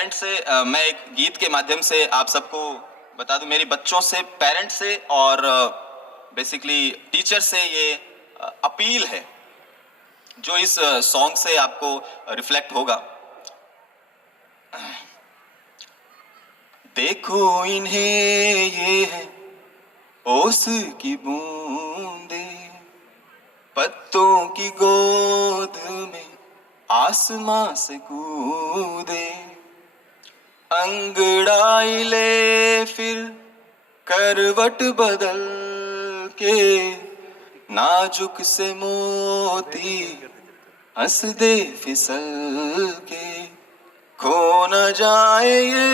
Parent से मैं एक गीत के माध्यम से आप सबको बता दूं, मेरी बच्चों से, पेरेंट से और बेसिकली टीचर से ये अपील है जो इस सॉन्ग से आपको रिफ्लेक्ट होगा। देखो इन्हें, ये है ओस की बूंदे, पत्तों की गोद में आसमां से कूदे, अंगड़ाई ले फिर करवट बदल के, नाजुक से मोती हंस दे फिसल के, खो न जाए ये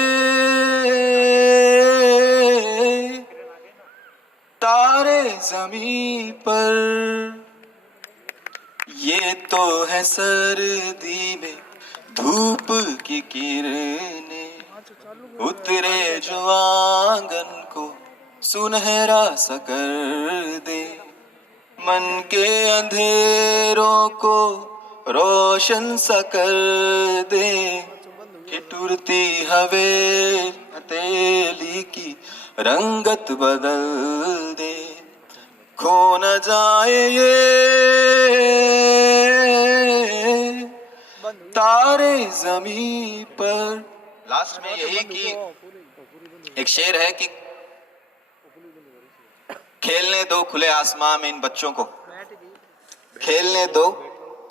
तारे जमीन पर। ये तो है सर्दी में धूप की किरणें, उतरे जो आंगन को सुनहरा सा कर दे, मन के अंधेरों को रोशन सा कर दे, ठिठुरती हवेली हथेली की रंगत बदल दे, खो न जाए ये तारे जमीन पर। लास्ट में यही कि एक शेर है कि खेलने दो खुले आसमां में इन बच्चों को, खेलने दो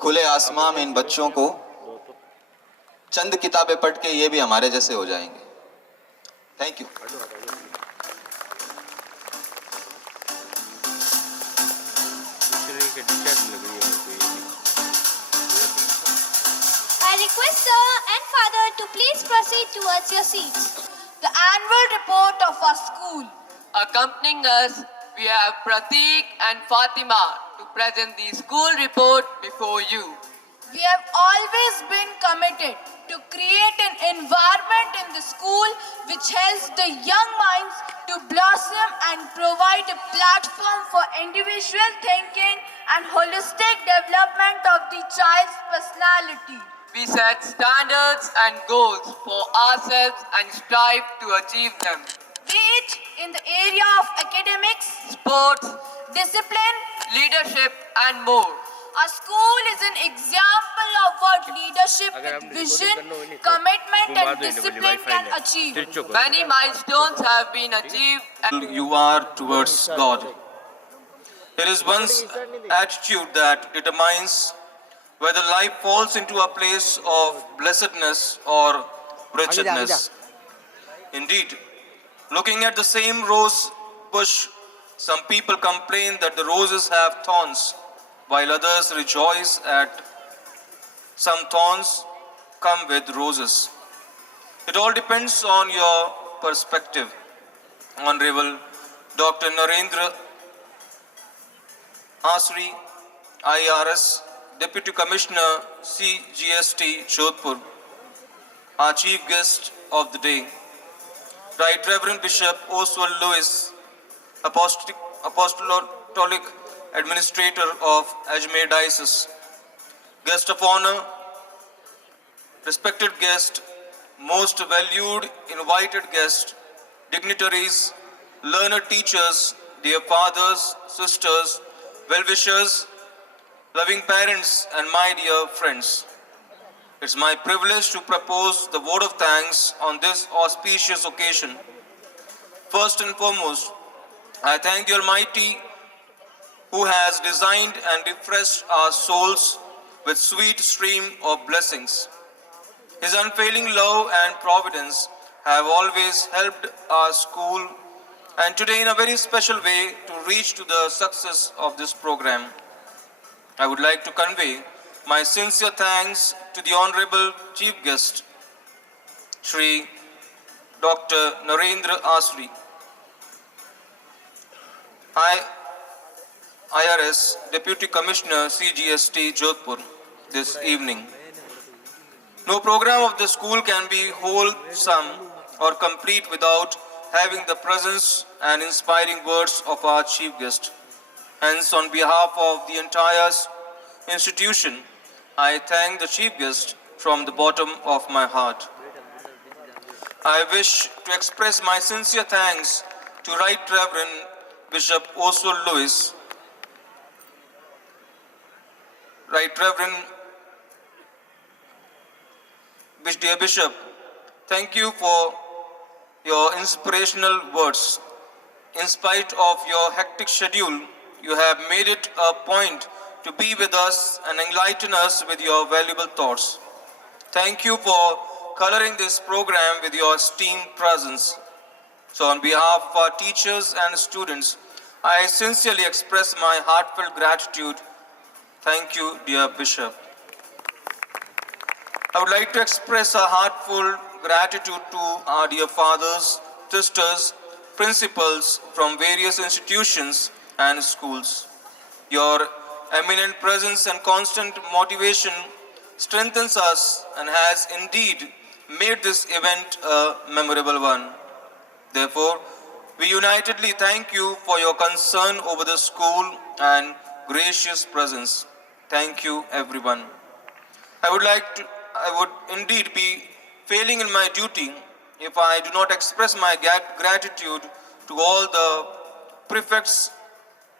खुले आसमां में इन बच्चों को, चंद किताबें पढ़ के ये भी हमारे जैसे हो जाएंगे। Thank you. I request sir and father to please proceed towards your seats. The annual report of our school. Accompanying us, we have Prateek and Fatima to present the school report before you. We have always been committed to create an environment in the school which helps the young minds to blossom and provide a platform for individual thinking and holistic development of the child's personality. We set standards and goals for ourselves and strive to achieve them. Be it in the area of academics, Sports, discipline. leadership, and more. Our school is an example of what leadership with vision, commitment and discipline can achieve. Many milestones have been achieved. You are towards God. There is one's attitude that determines whether life falls into a place of blessedness or wretchedness. Indeed, looking at the same rose bush, some people complain that the roses have thorns, while others rejoice at some thorns come with roses. It all depends on your perspective. Honorable Dr. Narendra Asri, IRS, Deputy Commissioner, CGST, Jodhpur, our chief guest of the day, Right Reverend Bishop Oswald Lewis, Apostolic Administrator of Ajmer Diocese, guest of honor, respected guest, most valued invited guest, dignitaries, learned teachers, dear fathers, sisters, well-wishers, loving parents, and my dear friends. It's my privilege to propose the vote of thanks on this auspicious occasion. First and foremost, I thank the Almighty who has designed and refreshed our souls with sweet stream of blessings. His unfailing love and providence have always helped our school, and today in a very special way to reach to the success of this program. I would like to convey my sincere thanks to the Honorable Chief Guest, Shri Dr. Narendra Asri, IRS Deputy Commissioner CGST Jodhpur this evening. No program of the school can be wholesome or complete without having the presence and inspiring words of our chief guest. Hence, on behalf of the entire institution, I thank the chief guest from the bottom of my heart. I wish to express my sincere thanks to Right Reverend Bishop Oswald Lewis, Right Reverend Dear Bishop, thank you for your inspirational words. In spite of your hectic schedule, you have made it a point to be with us and enlighten us with your valuable thoughts. Thank you for coloring this program with your esteemed presence. So on behalf of our teachers and students, I sincerely express my heartfelt gratitude. Thank you, dear Bishop. I would like to express a heartfelt gratitude to our dear fathers, sisters, principals from various institutions and schools. Your eminent presence and constant motivation strengthens us and has indeed made this event a memorable one. Therefore, we unitedly thank you for your concern over the school and gracious presence. Thank you, everyone. I would indeed be failing in my duty if I do not express my gratitude to all the prefects,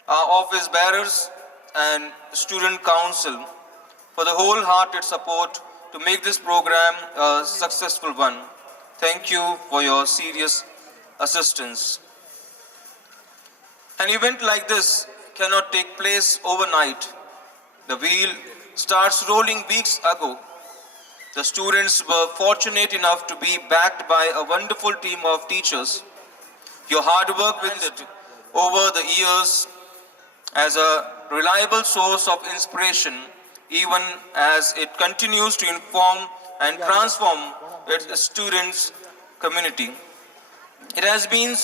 office bearers, and student council for the wholehearted support to make this program a successful one. Thank you for your serious assistance. An event like this cannot take place overnight. The wheel starts rolling weeks ago. The students were fortunate enough to be backed by a wonderful team of teachers. Your hard work with it over the years as a reliable source of inspiration, even as it continues to inform and transform its students' community. It has been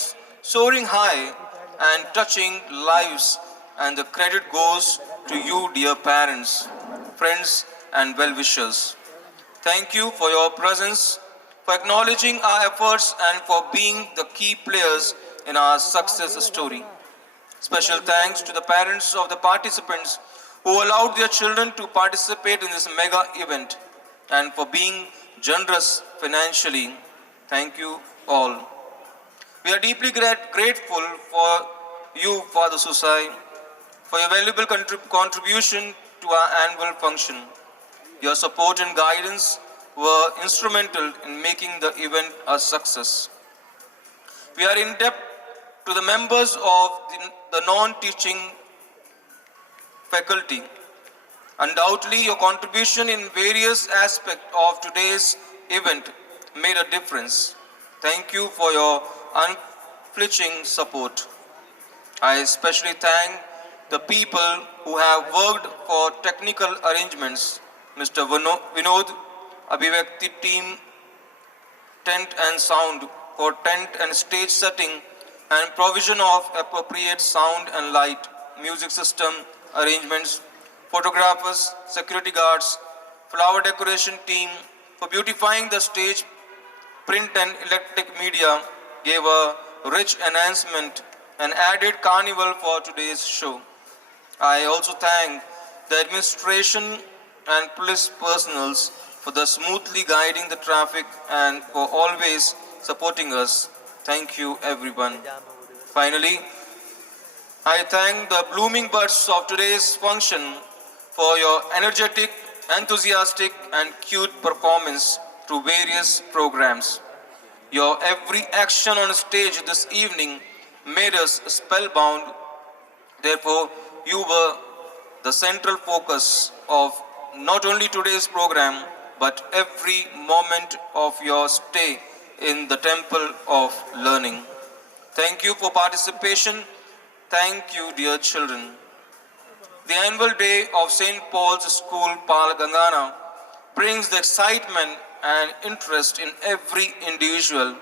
soaring high and touching lives, and the credit goes to you, dear parents, friends, and well-wishers. Thank you for your presence, for acknowledging our efforts, and for being the key players in our success story. Special thanks to the parents of the participants who allowed their children to participate in this mega event and for being generous financially. Thank you all. We are deeply grateful for you, Father Susai, for your valuable contribution to our annual function. Your support and guidance were instrumental in making the event a success. We are in debt to the members of the non-teaching faculty. Undoubtedly, your contribution in various aspects of today's event made a difference. Thank you for your unflinching support. I especially thank the people who have worked for technical arrangements, Mr. Vinod, Abhivakti team, tent and sound for tent and stage setting and provision of appropriate sound and light, music system arrangements, photographers, security guards, flower decoration team for beautifying the stage, print and electric media gave a rich enhancement and added carnival for today's show. I also thank the administration and police personnels for the smoothly guiding the traffic and for always supporting us. Thank you, everyone. Finally, I thank the blooming buds of today's function for your energetic, enthusiastic, and cute performance through various programs. Your every action on stage this evening made us spellbound. Therefore, you were the central focus of not only today's program, but every moment of your stay in the Temple of Learning. Thank you for participation. Thank you, dear children. The annual day of St. Paul's School, Pal Gangana, brings the excitement and interest in every individual.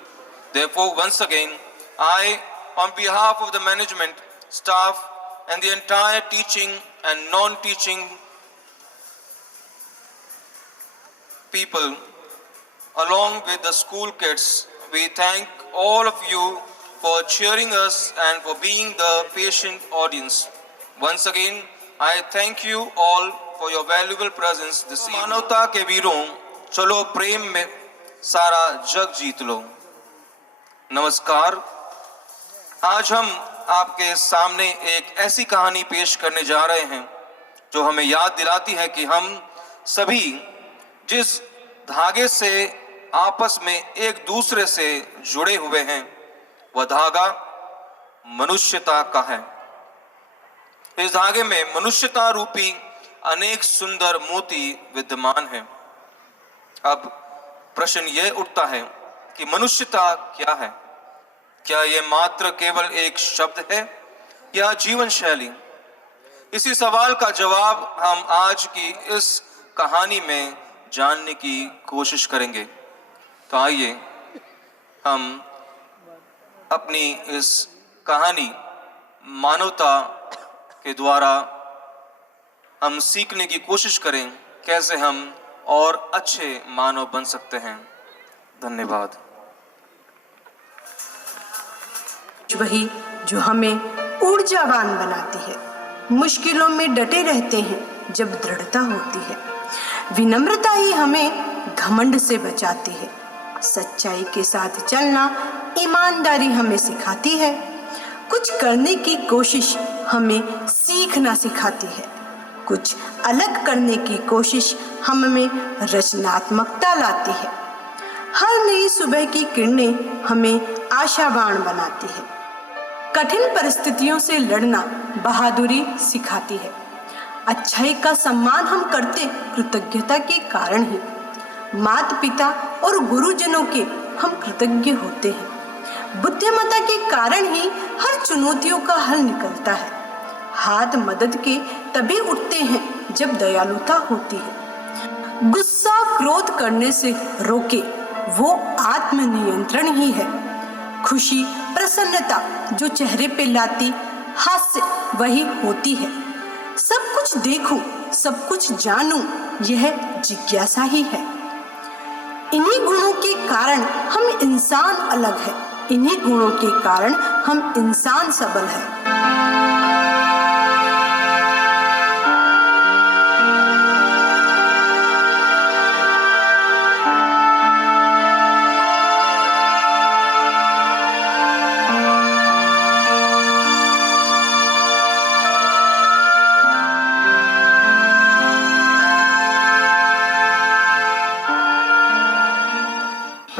Therefore, once again, I, on behalf of the management, staff, and the entire teaching and non-teaching people, along with the school kids, we thank all of you for cheering us and for being the patient audience. Once again, I thank you all for your valuable presence this evening. मानवता के वीरों, चलो प्रेम में सारा जग जीत लो. नमस्कार। आज हम आपके सामने एक ऐसी कहानी पेश करने जा रहे हैं जो हमें याद दिलाती है कि हम सभी जिस धागे से आपस में एक दूसरे से जुड़े हुए हैं वह धागा मनुष्यता का है। इस धागे में मनुष्यता रूपी अनेक सुंदर मोती विद्यमान हैं। अब प्रश्न यह उठता है कि मनुष्यता क्या है? क्या यह मात्र केवल एक शब्द है या जीवन शैली? इसी सवाल का जवाब हम आज की इस कहानी में जानने की कोशिश करेंगे। तो आइए हम अपनी इस कहानी मानवता के द्वारा हम सीखने की कोशिश करें कैसे हम और अच्छे मानव बन सकते हैं। धन्यवाद। वही जो हमें ऊर्जावान बनाती है, मुश्किलों में डटे रहते हैं जब दृढ़ता होती है। विनम्रता ही हमें घमंड से बचाती है। सच्चाई के साथ चलना ईमानदारी हमें सिखाती है। कुछ करने की कोशिश हमें सीखना सिखाती है। कुछ अलग करने की कोशिश हम में रचनात्मकता लाती है। हर नई सुबह की किरणें हमें आशावान बनाती है। कठिन परिस्थितियों से लड़ना बहादुरी सिखाती है। अच्छाई का सम्मान हम करते कृतज्ञता के कारण ही। माता पिता और गुरुजनों के हम कृतज्ञ होते हैं। बुद्धिमत्ता के कारण ही हर चुनौतियों का हल निकलता है। हाथ मदद के तभी उठते हैं जब दयालुता होती है। गुस्सा क्रोध करने से रोके वो आत्मनियंत्रण ही है। खुशी प्रसन्नता जो चेहरे पे लाती हास्य वही होती है। सब कुछ देखूं सब कुछ जानूं यह जिज्ञासा ही है। इन्हीं गुणों के कारण हम इंसान अलग है। इन्हीं गुणों के कारण हम इंसान सबल है।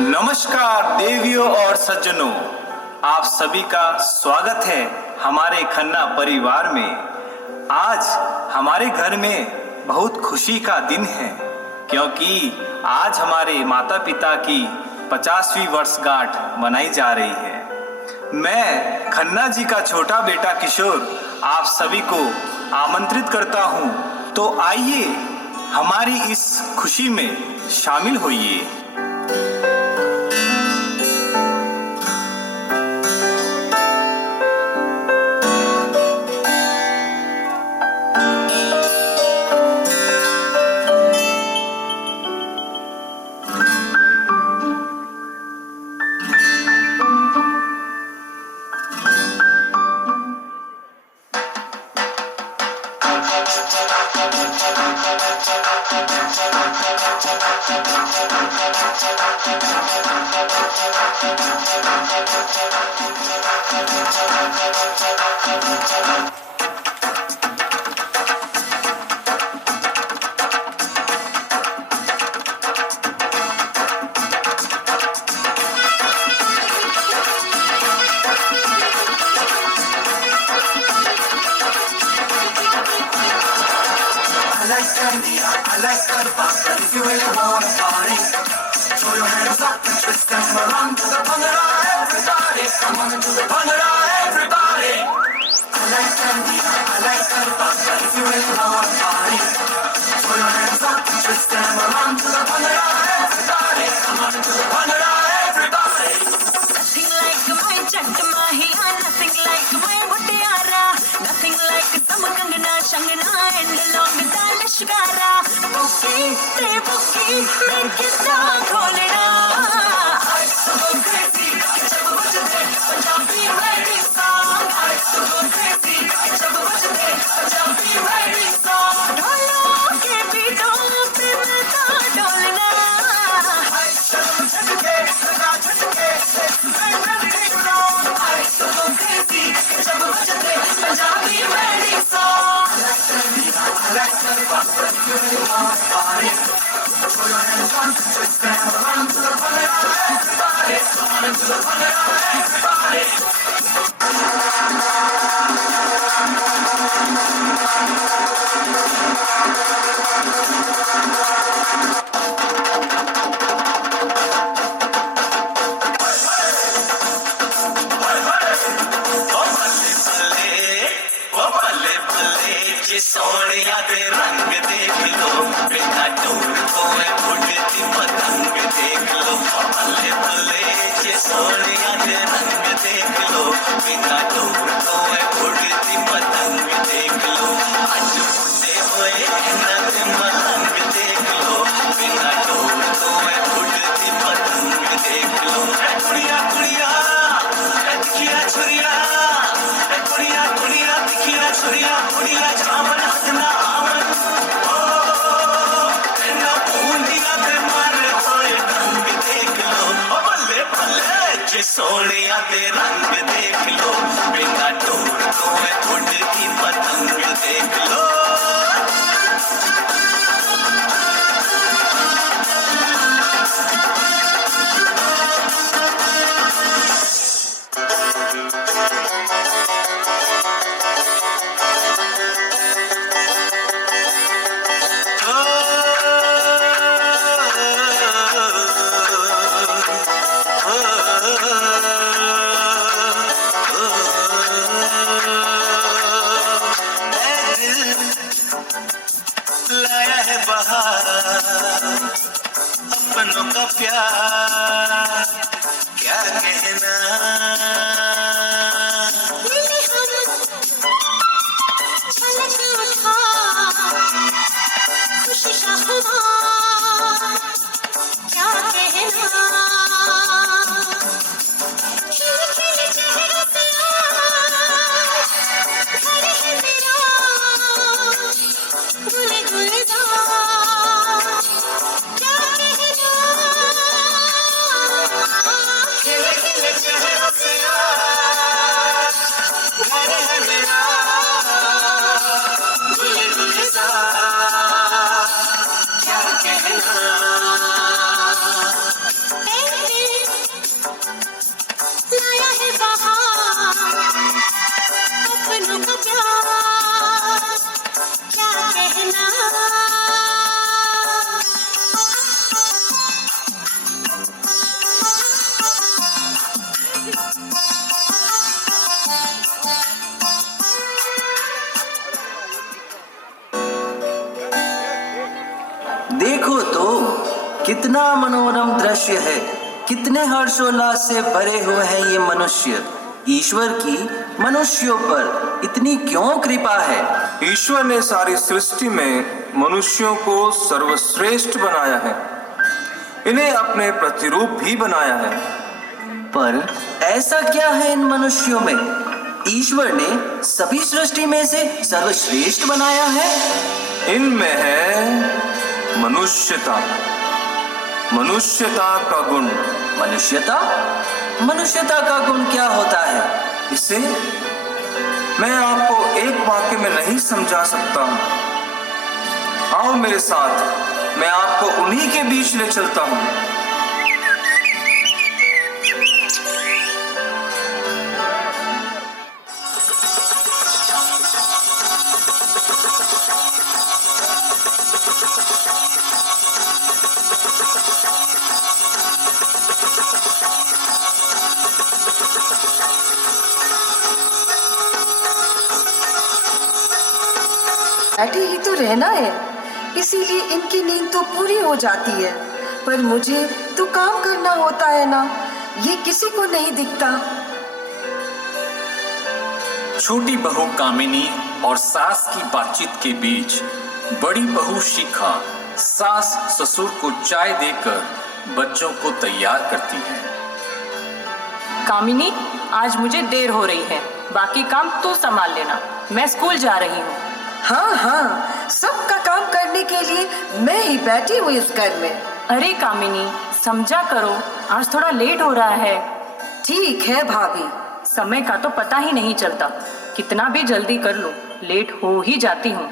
नमस्कार देवियों और सज्जनों, आप सभी का स्वागत है हमारे खन्ना परिवार में। आज हमारे घर में बहुत खुशी का दिन है क्योंकि आज हमारे माता पिता की 50वीं वर्षगांठ मनाई जा रही है। मैं खन्ना जी का छोटा बेटा किशोर आप सभी को आमंत्रित करता हूं, तो आइए हमारी इस खुशी में शामिल होइए। Hey, सोनिया दे रंग देख लो, बिना डोर कोए उड़ती पतंग देख लो। लाया है बहार अपनों का प्यार, क्या कहना। खुशी शाहमा क्या कहना, खिल खिल चेहरे से घर है मेरा, गुले गुलजार क्या कहना, खिल खिल चेहरे से घर है मेरा, गुले गुलजार क्या कहना। लाया है बहार अपनों का प्यार, क्या कहना। देखो तो कितना मनोरम दृश्य है, कितने हर्षोल्लास से भरे हुए हैं ये मनुष्य। ईश्वर की मनुष्यों पर इतनी क्यों कृपा है? ईश्वर ने सारी सृष्टि में मनुष्यों को सर्वश्रेष्ठ बनाया है, इन्हें अपने प्रतिरूप भी बनाया है। पर ऐसा क्या है इन मनुष्यों में? ईश्वर ने सभी सृष्टि में से सर्वश्रेष्ठ बनाया है। इनमें है मनुष्यता, मनुष्यता का गुण। मनुष्यता? मनुष्यता का गुण क्या होता है? इसे मैं आपको एक वाक्य में नहीं समझा सकता हूँ। आओ मेरे साथ, मैं आपको उन्हीं के बीच ले चलता हूँ। बैठे ही तो रहना है, इसीलिए इनकी नींद तो पूरी हो जाती है। पर मुझे तो काम करना होता है ना, ये किसी को नहीं दिखता। छोटी बहू कामिनी और सास की बातचीत के बीच बड़ी बहू शिखा सास ससुर को चाय देकर बच्चों को तैयार करती है। कामिनी, आज मुझे देर हो रही है, बाकी काम तू संभाल लेना, मैं स्कूल जा रही हूँ। हाँ हाँ, सबका काम करने के लिए मैं ही बैठी हूँ इस घर में। अरे कामिनी, समझा करो, आज थोड़ा लेट हो रहा है। ठीक है भाभी। समय का तो पता ही नहीं चलता, कितना भी जल्दी कर लो लेट हो ही जाती हूँ।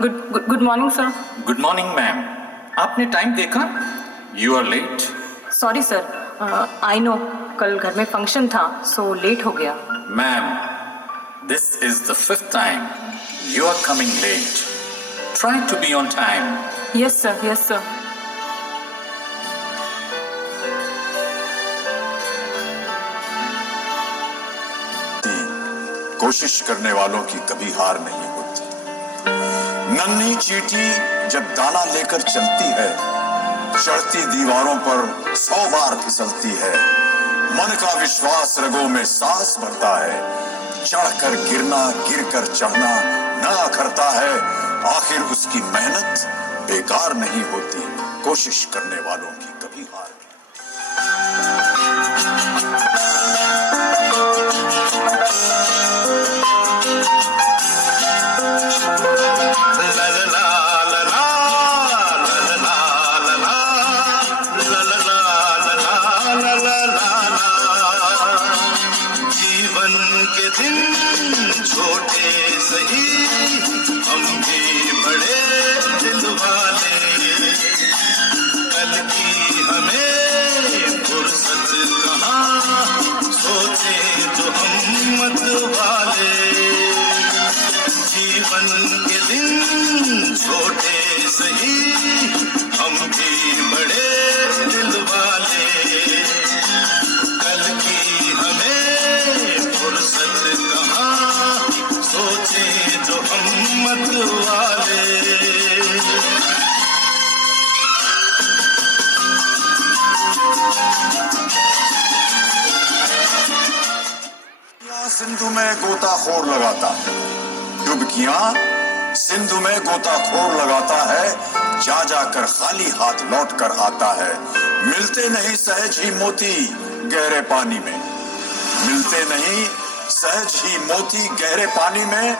Good morning sir. Good morning ma'am, आपने टाइम देखा? You are late. Sorry sir, I know कल घर में फंक्शन था, सो लेट हो गया। Ma'am, this is the 5th time you are coming late. Try to be on time. Yes sir, yes sir. कोशिश करने वालों की कभी हार नहीं होती। नन्ही चींटी जब दाना लेकर चलती है, चढ़ती दीवारों पर 100 बार फिसलती है। मन का विश्वास रगों में सांस भरता है, चढ़कर गिरना गिरकर चढ़ना ना अखरता है। आखिर उसकी मेहनत बेकार नहीं होती। कोशिश करने वालों की कभी हार नहीं। गोताखोर लगाता है, डुबकियां सिंधु में गोताखोर लगाता है, जा जाकर खाली हाथ लौट कर आता है। मिलते नहीं सहज ही मोती गहरे पानी में, मिलते नहीं सहज ही मोती गहरे पानी में,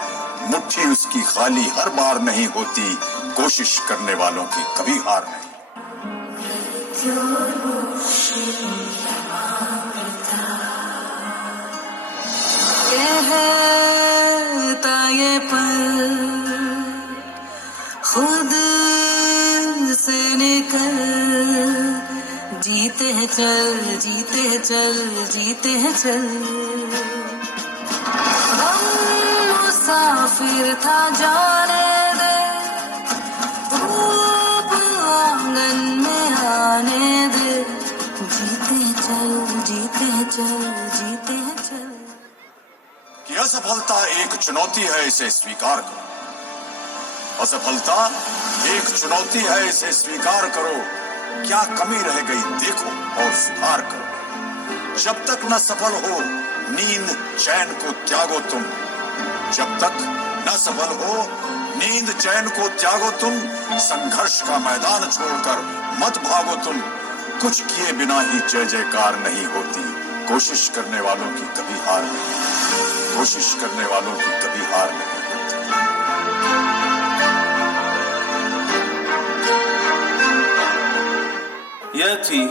मुट्ठी उसकी खाली हर बार नहीं होती, कोशिश करने वालों की कभी हार नहीं। कहता ये पल खुद से निकल, जीते हैं चल, जीते हैं चल, जीते हैं चल। हम मुसाफिर था जाने दे, धूप आंगन में आने दे, जीते हैं चल, जीते हैं चल, जीते हैं चल। कि असफलता एक चुनौती है, इसे स्वीकार करो। असफलता एक चुनौती है, इसे स्वीकार करो। क्या कमी रह गई देखो और सुधार करो। जब तक न सफल हो नींद चैन को त्यागो तुम, जब तक न सफल हो नींद चैन को त्यागो तुम, संघर्ष का मैदान छोड़कर मत भागो तुम। कुछ किए बिना ही जय जयकार नहीं होती, कोशिश करने वालों की कभी हार नहीं, कोशिश करने वालों की कभी हार नहीं होती। यह थी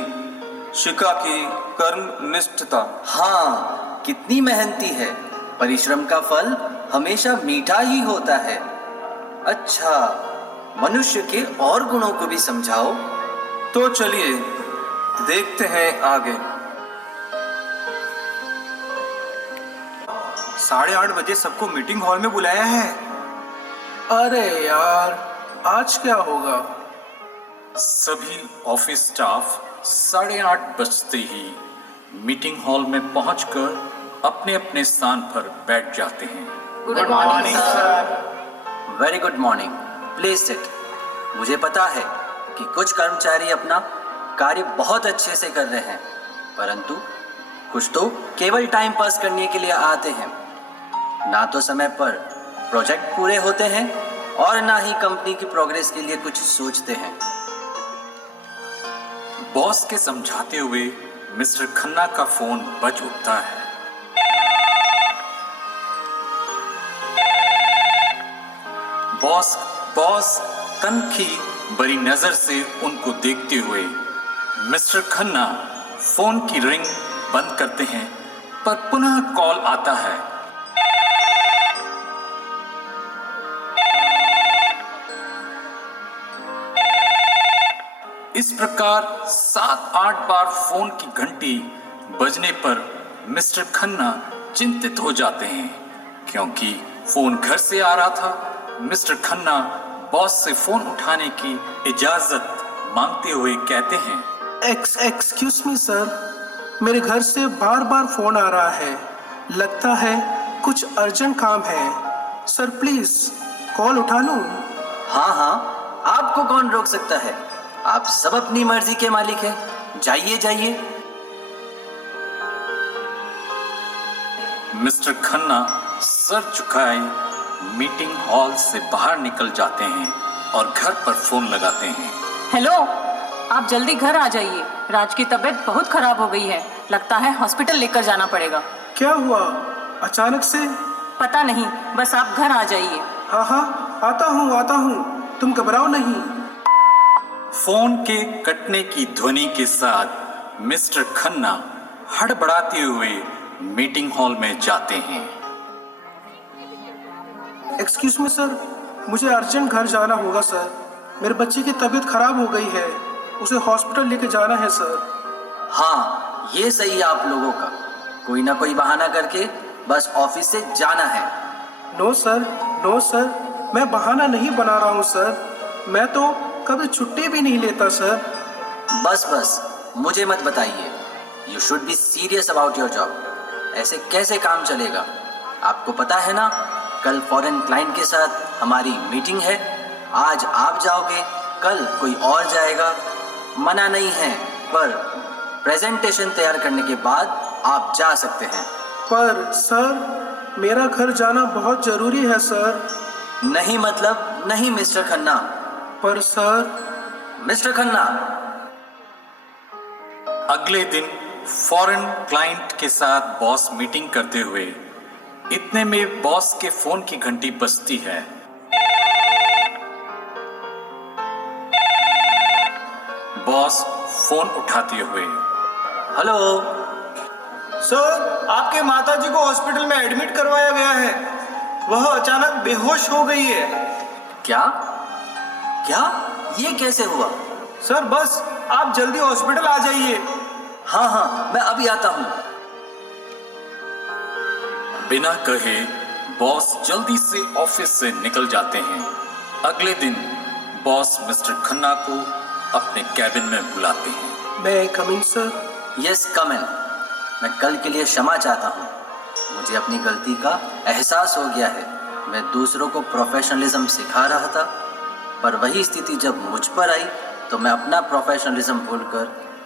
शिखा की कर्मनिष्ठता। हाँ, कितनी मेहनती है। परिश्रम का फल हमेशा मीठा ही होता है। अच्छा, मनुष्य के और गुणों को भी समझाओ। तो चलिए देखते हैं आगे। 8:30 बजे सबको मीटिंग हॉल में बुलाया है। अरे यार, आज क्या होगा? सभी ऑफिस स्टाफ 8:30 बजते ही मीटिंग हॉल में पहुंचकर अपने अपने स्थान पर बैठ जाते हैं। Good morning sir. Very good morning, please sit. मुझे पता है कि कुछ कर्मचारी अपना कार्य बहुत अच्छे से कर रहे हैं, परंतु कुछ तो केवल टाइम पास करने के लिए आते हैं। ना तो समय पर प्रोजेक्ट पूरे होते हैं और ना ही कंपनी की प्रोग्रेस के लिए कुछ सोचते हैं। बॉस के समझाते हुए मिस्टर खन्ना का फोन बज उठता है। बॉस कनखी बड़ी नजर से उनको देखते हुए मिस्टर खन्ना फोन की रिंग बंद करते हैं, पर पुनः कॉल आता है। इस प्रकार 7-8 बार फोन की घंटी बजने पर मिस्टर खन्ना चिंतित हो जाते हैं, क्योंकि फोन घर से आ रहा था। मिस्टर खन्ना बॉस से फोन उठाने की इजाजत मांगते हुए कहते हैं, एक्सक्यूज मी सर, मेरे घर से बार बार फोन आ रहा है। लगता है कुछ अर्जेंट काम है। सर प्लीज कॉल उठा लूं? हाँ हाँ, आपको कौन रोक सकता है? आप सब अपनी मर्जी के मालिक हैं। जाइए जाइए। मिस्टर खन्ना सर झुकाए मीटिंग हॉल से बाहर निकल जाते हैं और घर पर फोन लगाते हैं। हेलो, आप जल्दी घर आ जाइए। राज की तबीयत बहुत खराब हो गई है। लगता है हॉस्पिटल लेकर जाना पड़ेगा। क्या हुआ अचानक से? पता नहीं, बस आप घर आ जाइए। हाँ हाँ, आता हूँ, तुम घबराओ नहीं। फोन के कटने की ध्वनि के साथ मिस्टर खन्ना हड़बड़ाते हुए मीटिंग हॉल में जाते हैं। एक्सक्यूज मी सर, मुझे अर्जेंट घर जाना होगा सर। मेरे बच्चे की तबीयत खराब हो गई है, उसे हॉस्पिटल लेके जाना है सर। हाँ, ये सही है आप लोगों का। कोई ना कोई बहाना करके बस ऑफिस से जाना है। नो सर, मैं बहाना नहीं बना रहा हूँ सर। मैं तो कभी छुट्टी भी नहीं लेता सर। बस मुझे मत बताइए। You should be serious about your job. ऐसे कैसे काम चलेगा? आपको पता है ना, कल फॉरेन क्लाइंट के साथ हमारी मीटिंग है। आज आप जाओगे, कल कोई और जाएगा। मना नहीं है, पर प्रेजेंटेशन तैयार करने के बाद आप जा सकते हैं। पर सर, मेरा घर जाना बहुत जरूरी है सर। नहीं मतलब नहीं मिस्टर खन्ना। पर सर। मिस्टर खन्ना। अगले दिन फॉरेन क्लाइंट के साथ बॉस मीटिंग करते हुए इतने में बॉस के फोन की घंटी बजती है। बॉस फोन उठाते हुए, हेलो सर, आपके माताजी को हॉस्पिटल में एडमिट करवाया गया है। वह अचानक बेहोश हो गई है। क्या क्या ये कैसे हुआ? सर बस आप जल्दी हॉस्पिटल आ जाइए। हाँ हाँ मैं अभी आता हूँ। बिना कहे बॉस जल्दी से ऑफिस से निकल जाते हैं। अगले दिन बॉस मिस्टर खन्ना को अपने कैबिन में बुलाते हैं। मैं कम इन सर? यस कम इन। मैं कल के लिए क्षमा चाहता हूँ। मुझे अपनी गलती का एहसास हो गया है। मैं दूसरों को प्रोफेशनलिज्म सिखा रहा था, पर वही स्थिति जब मुझ पर आई तो मैं अपना प्रोफेशनलिज्म भूलकर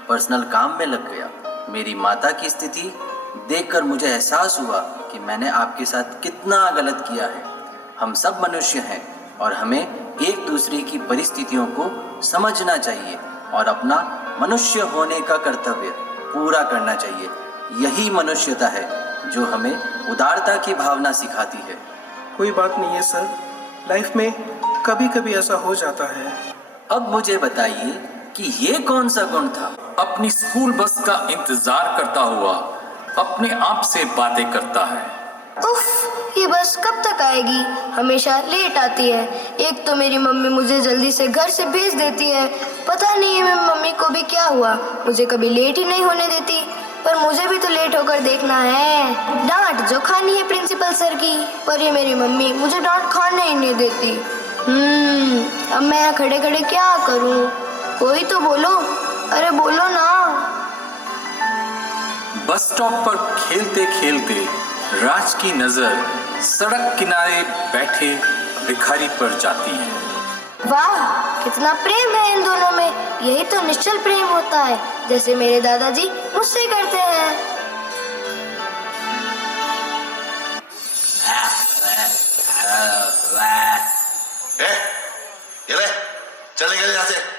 पर्सनल काम में लग गया। मेरी माता की स्थिति देखकर मुझे एहसास हुआ कि मैंने आपके साथ कितना गलत किया है। हम सब मनुष्य हैं और हमें एक दूसरे की परिस्थितियों को समझना चाहिए और अपना मनुष्य होने का कर्तव्य पूरा करना चाहिए। यही मनुष्यता है जो हमें उदारता की भावना सिखाती है। कोई बात नहीं है सर, लाइफ में कभी कभी ऐसा हो जाता है। अब मुझे बताइए कि ये कौन सा गुण था? अपनी स्कूल बस का इंतजार करता हुआ अपने आप से बातें करता है। उफ, ये बस कब तक आएगी? हमेशा लेट आती है। एक तो मेरी मम्मी मुझे जल्दी से घर से भेज देती है। पता नहीं है मेरी मम्मी को भी क्या हुआ, मुझे कभी लेट ही नहीं होने देती। पर मुझे भी तो लेट होकर देखना है। डांट जो खानी है प्रिंसिपल सर की, पर ये मेरी मम्मी मुझे डांट खाने ही नहीं देती। अब मैं यहाँ खड़े खड़े क्या करूँ? कोई तो बोलो, अरे बोलो ना। बस स्टॉप पर खेलते खेलते राज की नजर सड़क किनारे बैठे भिखारी पर जाती है। वाह, कितना प्रेम है इन दोनों में। यही तो निश्चल प्रेम होता है, जैसे मेरे दादाजी मुझसे करते हैं। ये ले, चले गए यहाँ से।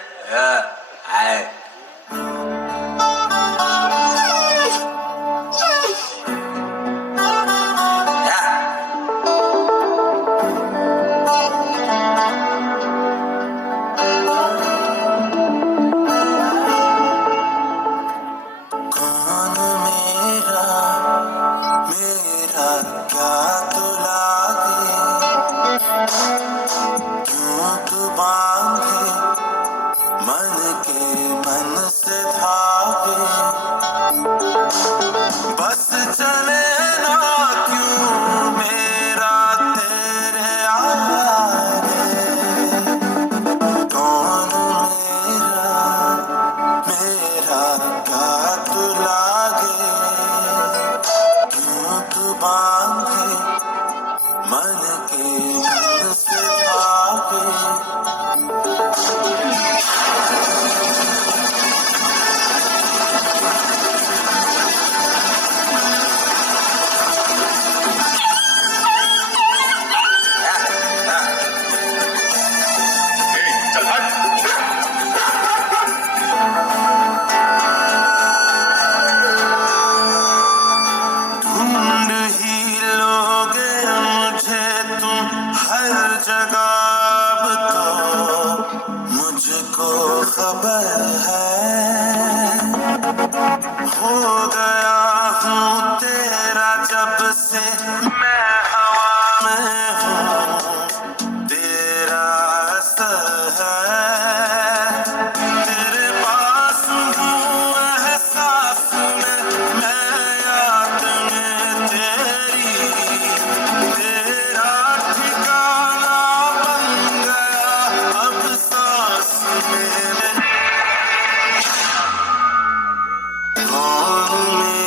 कौन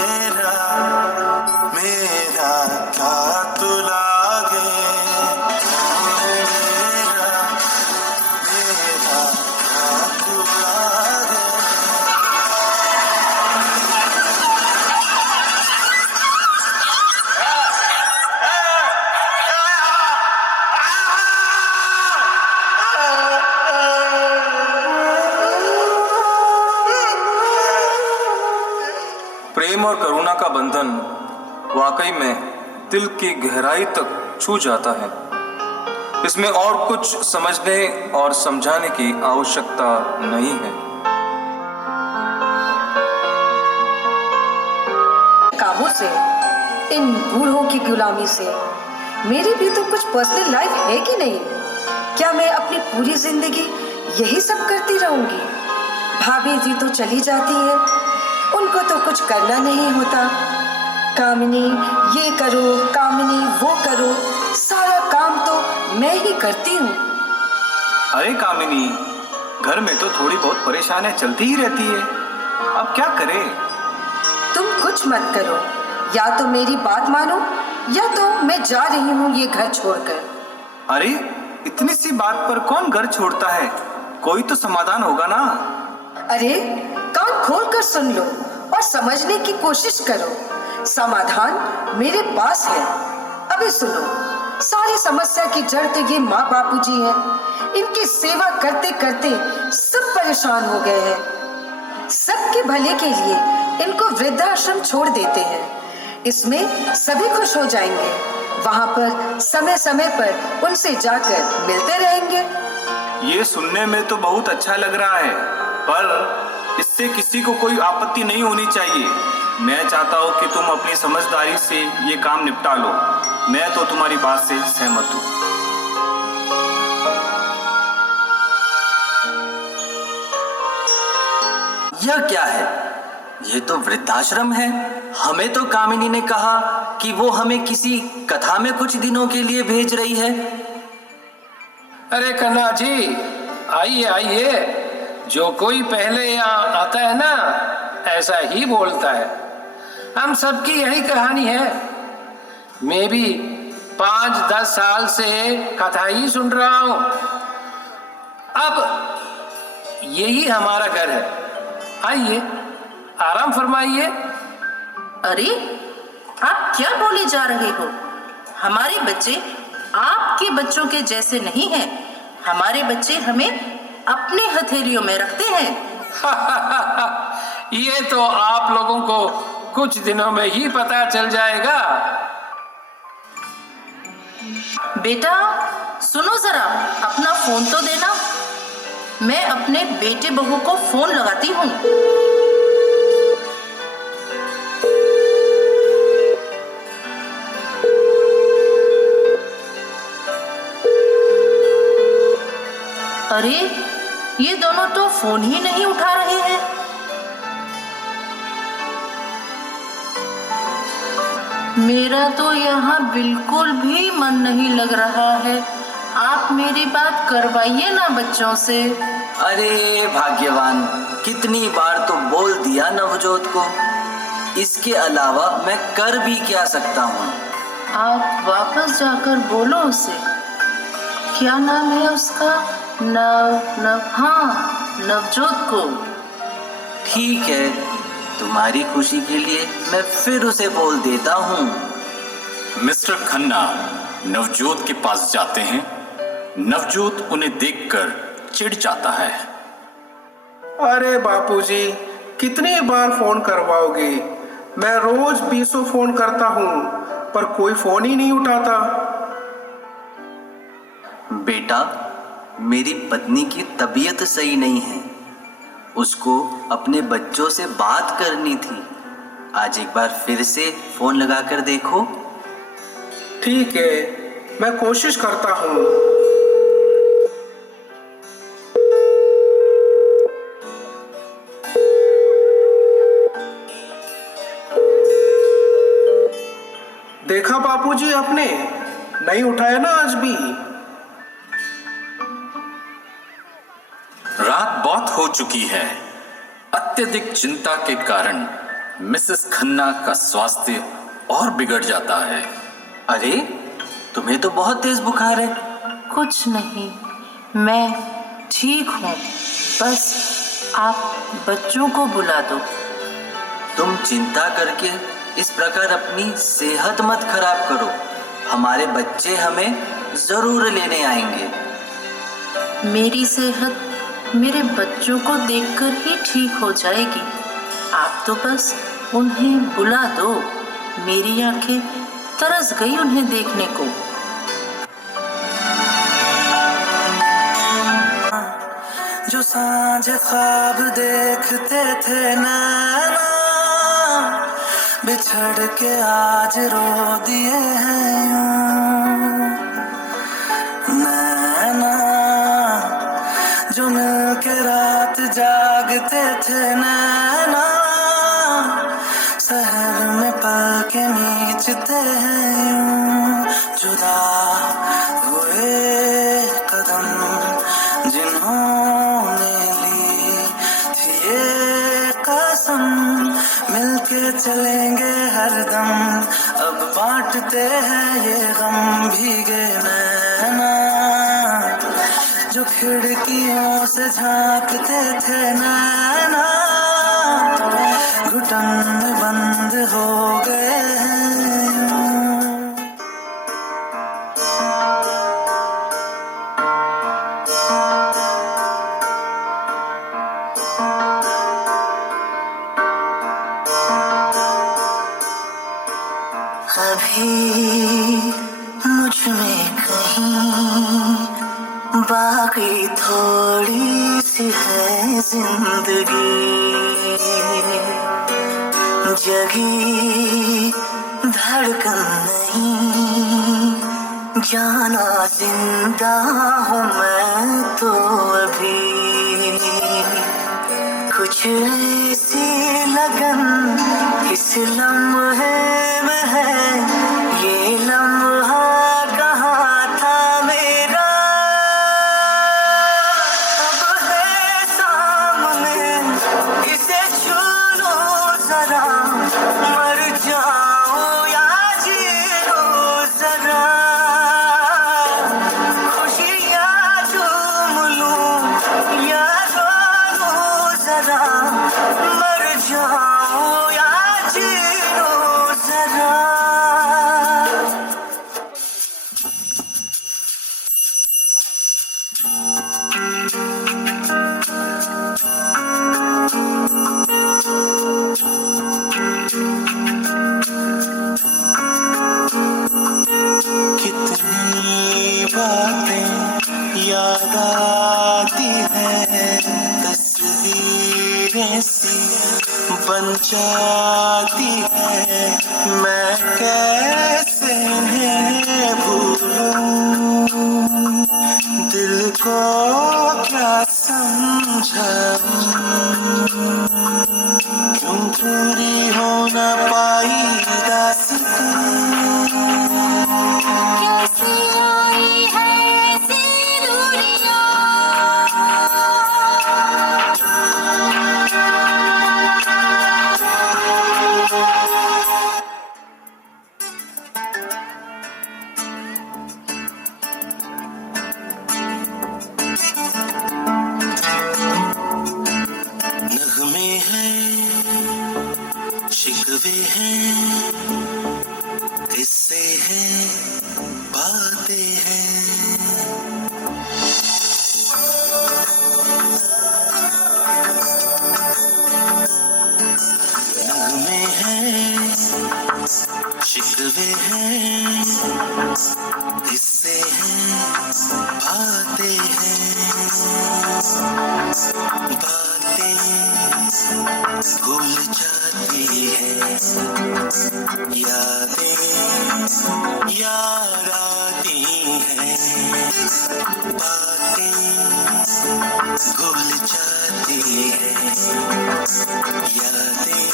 प्रेम और करुणा का बंधन वाकई में दिल की गहराई तक छू जाता है। इसमें और कुछ समझने और समझाने की आवश्यकता नहीं है। कामों से, इन बूढ़ों की गुलामी से मेरी भी तो कुछ पर्सनल लाइफ है कि नहीं? क्या मैं अपनी पूरी जिंदगी यही सब करती रहूंगी? भाभी जी तो चली जाती है, उनको तो कुछ करना नहीं होता। कामिनी ये करो, कामिनी वो करो, सारा काम तो मैं ही करती हूँ। अरे कामिनी, घर में तो थोड़ी बहुत परेशानियां चलती ही रहती है, अब क्या करें? तुम कुछ मत करो, या तो मेरी बात मानो या तो मैं जा रही हूँ ये घर छोड़कर। अरे इतनी सी बात पर कौन घर छोड़ता है? कोई तो समाधान होगा ना। अरे कान खोल कर सुन लो और समझने की कोशिश करो। समाधान मेरे पास है। अभी सुनो, सारी समस्या की जड़ तो ये माँ बापूजी हैं। इनकी सेवा करते करते सब परेशान हो गए हैं। सबके भले के लिए इनको वृद्धाश्रम छोड़ देते हैं, इसमें सभी खुश हो जाएंगे। वहाँ पर समय समय पर उनसे जाकर मिलते रहेंगे। ये सुनने में तो बहुत अच्छा लग रहा है, पर इससे किसी को कोई आपत्ति नहीं होनी चाहिए। मैं चाहता हूँ कि तुम अपनी समझदारी से ये काम निपटा लो। मैं तो तुम्हारी बात से सहमत हूँ। यह क्या है? ये तो वृद्धाश्रम है। हमें तो कामिनी ने कहा कि वो हमें किसी कथा में कुछ दिनों के लिए भेज रही है। अरे कन्हा जी, आइए आइए। जो कोई पहले यहाँ आता है ना, ऐसा ही बोलता है। हम सबकी यही कहानी है। मैं भी 5-10 साल से कथा ही सुन रहा हूँ। अब यही हमारा घर है। आइए, आराम फरमाइए। अरे आप क्या बोले जा रहे हो? हमारे बच्चे आपके बच्चों के जैसे नहीं हैं। हमारे बच्चे हमें अपने हथेलियों में रखते हैं। ये तो आप लोगों को कुछ दिनों में ही पता चल जाएगा। बेटा सुनो जरा, अपना फोन तो देना। मैं अपने बेटे बहू को फोन लगाती हूँ। अरे ये दोनों तो फोन ही नहीं उठा रहे हैं। मेरा तो यहाँ बिल्कुल भी मन नहीं लग रहा है। आप मेरी बात करवाइए ना बच्चों से। अरे भाग्यवान, कितनी बार तो बोल दिया नवजोत को। इसके अलावा मैं कर भी क्या सकता हूँ? आप वापस जाकर बोलो उसे। क्या नाम है उसका? हाँ, नवजोत को। ठीक है, तुम्हारी खुशी के लिए मैं फिर उसे बोल देता हूँ। मिस्टर खन्ना नवजोत के पास जाते हैं। नवजोत उन्हें देखकर चिढ़ जाता है। अरे बापूजी, कितनी बार फोन करवाओगे? मैं रोज 20 फोन करता हूँ, पर कोई फोन ही नहीं उठाता। बेटा, मेरी पत्नी की तबीयत सही नहीं है। उसको अपने बच्चों से बात करनी थी। आज एक बार फिर से फोन लगाकर देखो। ठीक है, मैं कोशिश करता हूँ। देखा बापूजी, आपने नहीं उठाया ना आज भी। रात बहुत हो चुकी है। अत्यधिक चिंता के कारण मिसेस खन्ना का स्वास्थ्य और बिगड़ जाता है। अरे तुम्हें तो बहुत तेज बुखार है। कुछ नहीं, मैं ठीक हूँ। बस आप बच्चों को बुला दो। तुम चिंता करके इस प्रकार अपनी सेहत मत खराब करो। हमारे बच्चे हमें जरूर लेने आएंगे। मेरी सेहत मेरे बच्चों को देखकर ही ठीक हो जाएगी। आप तो बस उन्हें बुला दो। मेरी आंखें तरस गई उन्हें देखने को। जो सांझ ख्वाब देखते थे नैना, बिछड़ के आज रो दिए हैं यूं। नैना जो मिल के रात जागते थे नैना, शहर में पल के नीचते हैं यूं। जुदा हुए कदम जिन्होंने ली थी ये कसम, मिलके चलेंगे हरदम, अब बांटते हैं ये गम। भीगे नैना जो खिड़कियों से झांकते थे नैना, घुटन में बंद हो गए हैं। अभी मुझ में कहीं बाकी थोड़ी सी है जिंदगी, जगी धड़कन नहीं, जाना जिंदा हूँ मैं तो अभी। कुछ ऐसी लगन इस लम्हे में है, ये लम्हा कहाँ था मेरा, अब है सामने, इसे छू लो जरा, मर जाऊं या जी लो जरा, खुशियाँ झूम लूं या रो लूं जरा, मर जाऊं या जी लो जरा। कितनी बातें याद आती हैं, तस्वीरें सी बन जाती है, मैं कैसे इन्हें भूलूं, दिल को क्या समझाऊं, क्यों पूरी हो न पाई दास्तां, कैसे आई है ऐसी दूरियां, नगमे हैं, शिकवे हैं, किस्से हैं, बातें हैं, नगमे हैं, शिकवे हैं, किस्से हैं, बातें हैं, बातें भूल जाती है, यादें याद आती हैं, बातें भूल जाती है, यादें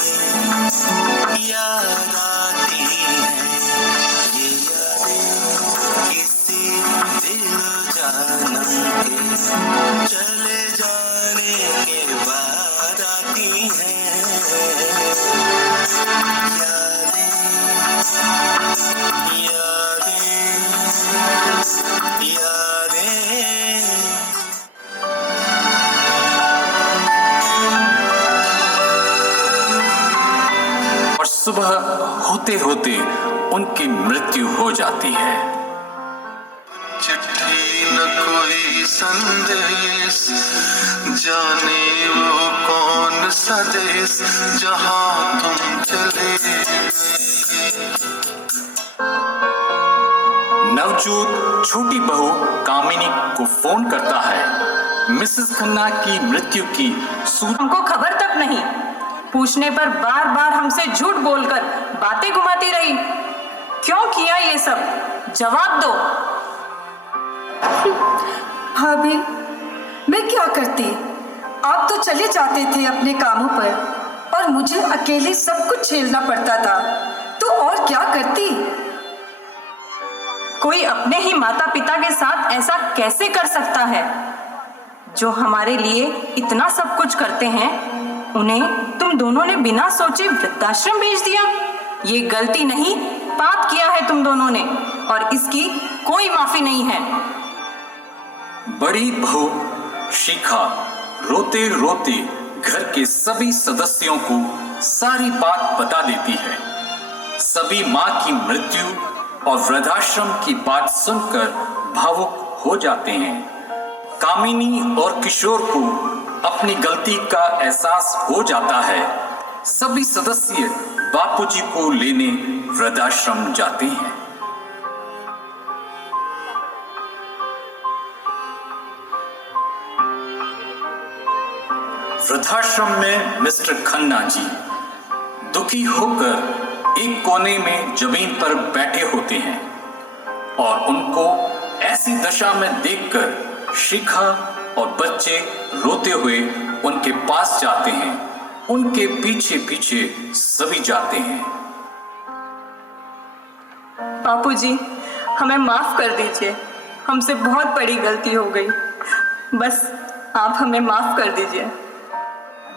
याद आती हैं, ये यादें किसी दिल जानम के चले जाने के बाद आती हैं, यादें यादें यादें। और सुबह होते होते उनकी मृत्यु हो जाती है। चिट्ठी न कोई संदेश, जाने वो कौन सा देश जहां तुम चले। नवजोत छोटी बहू कामिनी को फोन करता है। मिसेस खन्ना की मृत्यु की हमको खबर तक नहीं। पूछने पर बार बार हमसे झूठ बोलकर बातें घुमाती रही। क्यों किया ये सब? जवाब दो। भाभी, मैं क्या करती? आप तो चले जाते थे अपने कामों पर और मुझे अकेले सब कुछ झेलना पड़ता था, तो और क्या करती? कोई अपने ही माता पिता के साथ ऐसा कैसे कर सकता है? जो हमारे लिए इतना सब कुछ करते हैं, उन्हें तुम दोनों ने बिना सोचे वृद्धाश्रम भेज दिया। ये गलती नहीं, पाप किया है तुम दोनों ने, और इसकी कोई माफी नहीं है। बड़ी बहू शिखा रोते रोते घर के सभी सदस्यों को सारी बात बता देती है। सभी माँ की मृत्यु और वृद्धाश्रम की बात सुनकर भावुक हो जाते हैं। कामिनी और किशोर को अपनी गलती का एहसास हो जाता है। सभी सदस्य बापूजी को लेने वृद्धाश्रम जाते हैं। वृद्धाश्रम में मिस्टर खन्ना जी दुखी होकर एक कोने में जमीन पर बैठे होते हैं और उनको ऐसी दशा में देखकर शिखा और बच्चे रोते हुए उनके पास जाते हैं। उनके पीछे पीछे सभी जाते हैं। बापूजी, हमें माफ कर दीजिए। हमसे बहुत बड़ी गलती हो गई। बस आप हमें माफ कर दीजिए।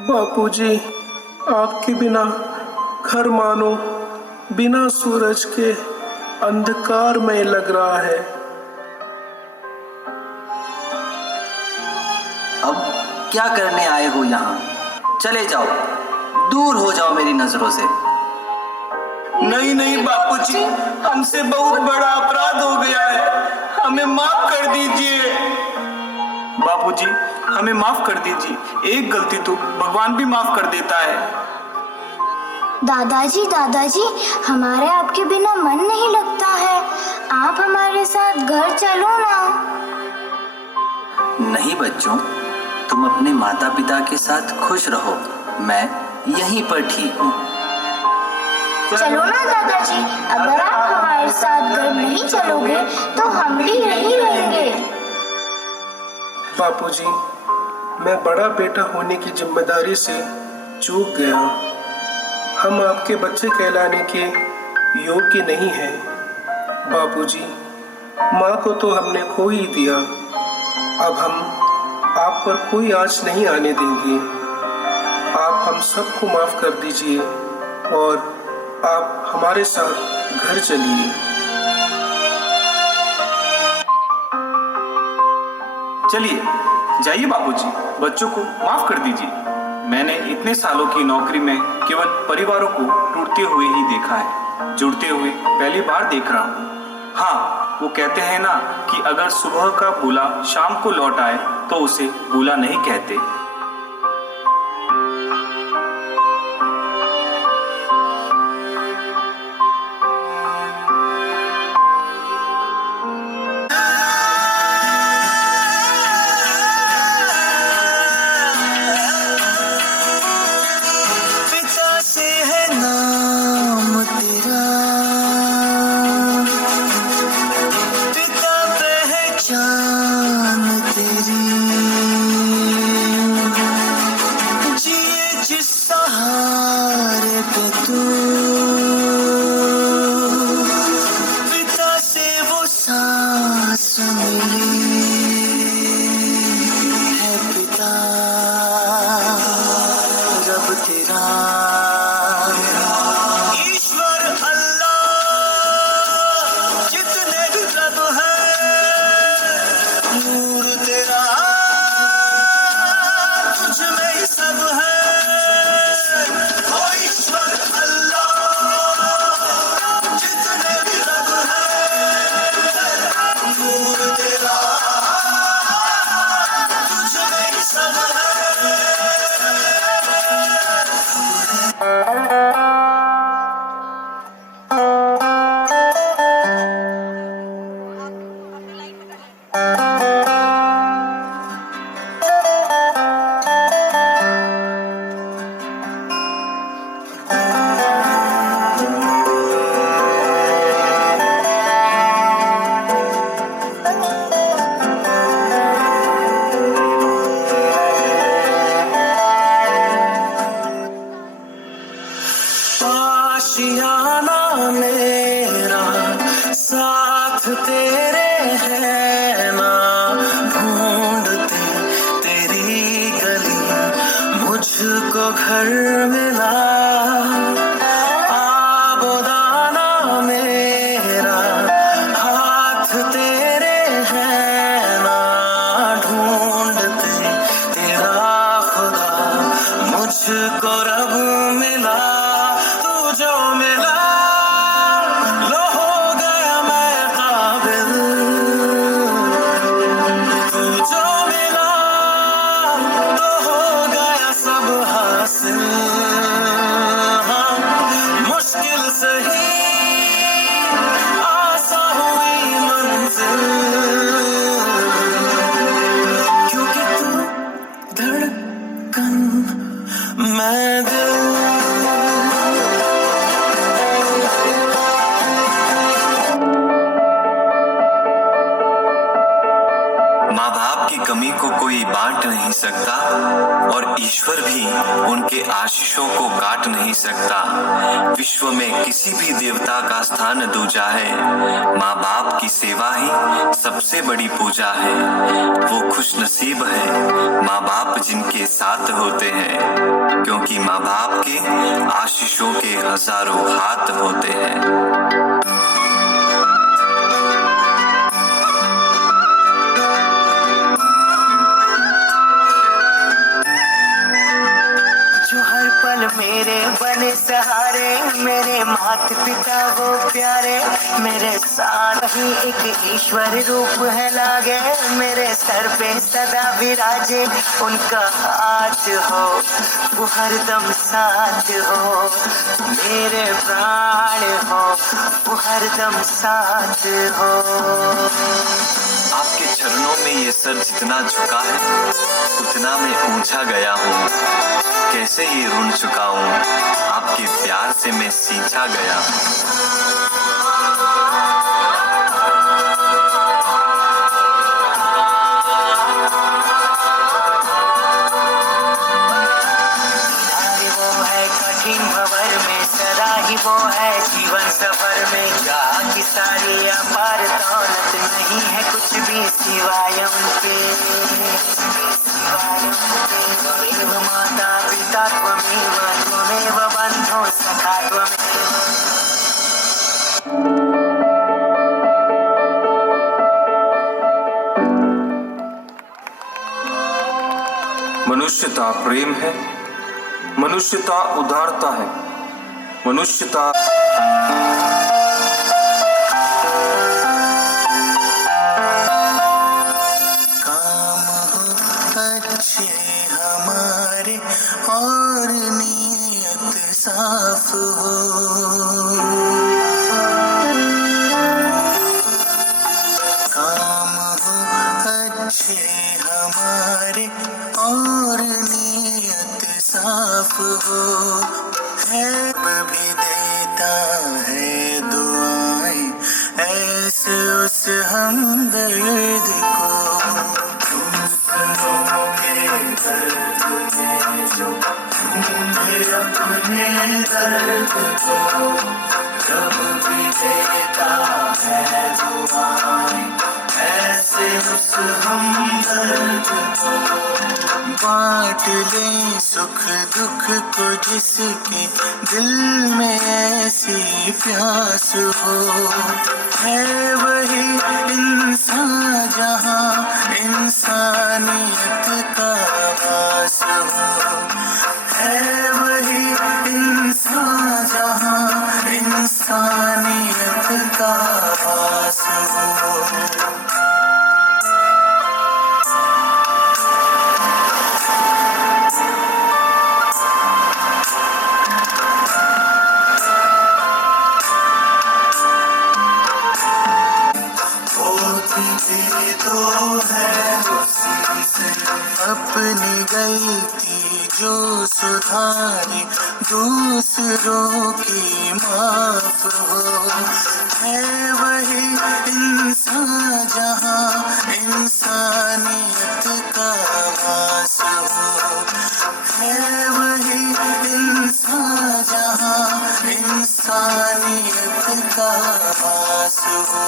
बापूजी, आपके बिना घर मानो बिना सूरज के अंधकार में लग रहा है। अब क्या करने आए हो यहाँ? चले जाओ, दूर हो जाओ मेरी नजरों से। नहीं नहीं बापूजी, हमसे बहुत बड़ा अपराध हो गया है, हमें माफ कर दीजिए। बापूजी, हमें माफ कर दीजिए। एक गलती तो भगवान भी माफ कर देता है। दादाजी, दादाजी, हमारे आपके बिना मन नहीं लगता है। आप हमारे साथ घर चलो ना। नहीं बच्चों, तुम अपने माता पिता के साथ खुश रहो। मैं यहीं पर ठीक हूँ। चलो ना दादाजी, अगर आप हमारे साथ घर नहीं चलोगे तो हम भी यहीं रहेंगे। बापूजी, मैं बड़ा बेटा होने की जिम्मेदारी से चूक गया। हम आपके बच्चे कहलाने के योग्य नहीं हैं। बापूजी, माँ को तो हमने खो ही दिया। अब हम आप पर कोई आँच नहीं आने देंगे। आप हम सबको माफ कर दीजिए और आप हमारे साथ घर चलिए। चलिए जाइए बापूजी, बच्चों को माफ कर दीजिए। मैंने इतने सालों की नौकरी में केवल परिवारों को टूटते हुए ही देखा है, जुड़ते हुए पहली बार देख रहा हूँ। हाँ, वो कहते हैं ना कि अगर सुबह का भूला शाम को लौट आए तो उसे भूला नहीं कहते। पिता पहचान तेरी घर मिला आबोदाना मेरा हाथ तेरे हैं ना ढूंढते तेरा खुदा मुझको रब मिला तू जो मिला लो हो गया मैं काबिल तू जो मिला तो हो गया सब हासिल हाँ, मुश्किल सही आसा हुई मंजिल क्योंकि तू धड़कन मैं दिल माँ बाप की कमी को कोई बांट नहीं सकता और ईश्वर भी उनके आशीषों को काट नहीं सकता। विश्व में किसी भी देवता का स्थान दूजा है, माँ बाप की सेवा ही सबसे बड़ी पूजा है। वो खुश नसीब है माँ बाप जिनके साथ होते हैं, क्योंकि माँ बाप के आशीषों के हजारों हाथ होते हैं। जो हर पल मेरे बने सहारे मेरे माता पिता वो प्यारे मेरे साथ ही एक ईश्वर रूप है लागे मेरे सर पे सदा विराजे उनका हाथ हो वो हरदम साथ हो मेरे प्राण हो वो हरदम साथ हो। आपके चरणों में ये सर जितना झुका है उतना मैं ऊंचा गया हूँ। कैसे ही ऋण चुकाऊं, आपके प्यार से मैं सींचा गया हूँ। वो है कठिन भंवर में सदा ही वो है जीवन सफर में जहाँ की सारी अपार दौलत नहीं है कुछ भी सिवाय उनके त्वमेव माता पिता त्वमेव त्वमेव बंधो सखा त्वमेव। मनुष्यता प्रेम है, मनुष्यता उदारता है, मनुष्यता अच्छे हमारे और नीयत साफ हो काम हो अच्छे हमारे और नीयत साफ हो है भी देता है दुआएं ऐसे उस हमदर्द को अपने दर्द को जब भी देता है दुआएं ऐसे उस हमदर्द को बांट ले सुख दुख को जिसके दिल में ऐसी प्यास हो है वही इंसान जहाँ इंसानियत का वास हो है वही इंसान जहाँ इंसानियत का वास हो। तो है उसी से अपनी गलती जो सुधारे दूसरों की माफ हो है वही इंसान जहाँ इंसानियत का वास हो है वही इंसान जहाँ इंसानियत का वास हो।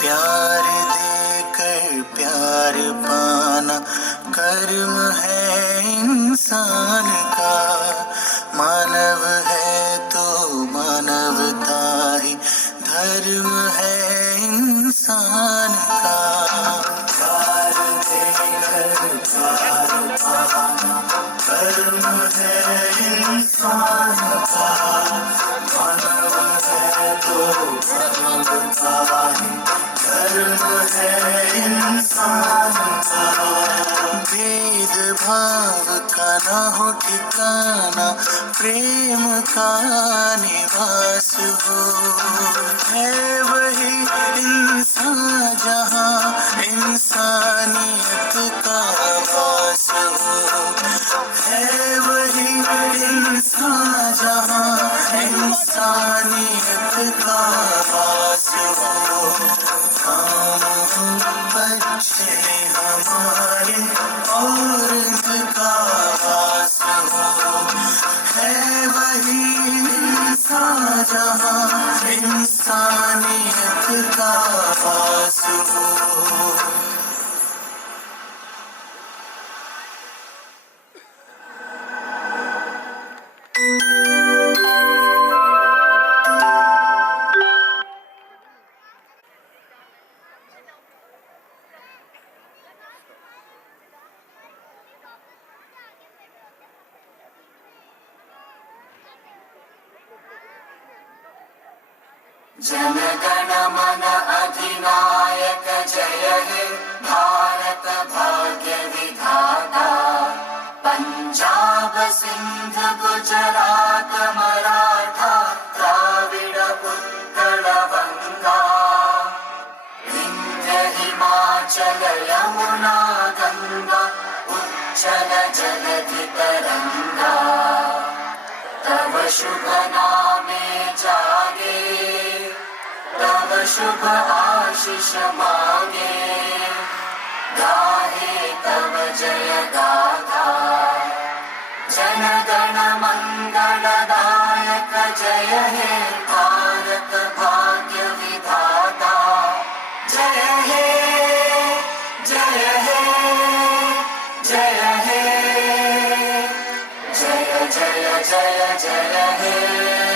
प्यार देकर प्यार पाना कर्म है इंसान का, मानव है तो मानवता ही धर्म है इंसान का। प्यार देकर प्यार पाना कर्म है इंसान का, मानव है तो मानवता ही धर्म है इंसान का। भेदभाव का न हो ठिकाना, प्रेम का निवास हो, है वही इंसान जहाँ इंसानियत का वास हो, है वही इंसान जहाँ इंसानियत का वास हो। हम बच्चे हमारे और इनका वास हो, है वही इंसान जहाँ इंसानियत का वास हो। जन गण मन अधिनायक जय हे भारत भाग्य विधाता। पंजाब सिंध गुजरात मराठा द्राविड़ उत्कल बंगा, विंध्य हिमाचल यमुना गंगा उच्चल जलधि तरंगा। तव शुभ नामे जागे, तव शुभ आशीष मांगे, गाहे तव जय गाथा। जन गण मंगलदायक जय हे भारत भाग्य विधाता। जय हे जय हे जय हे, जय जय जय जय हे।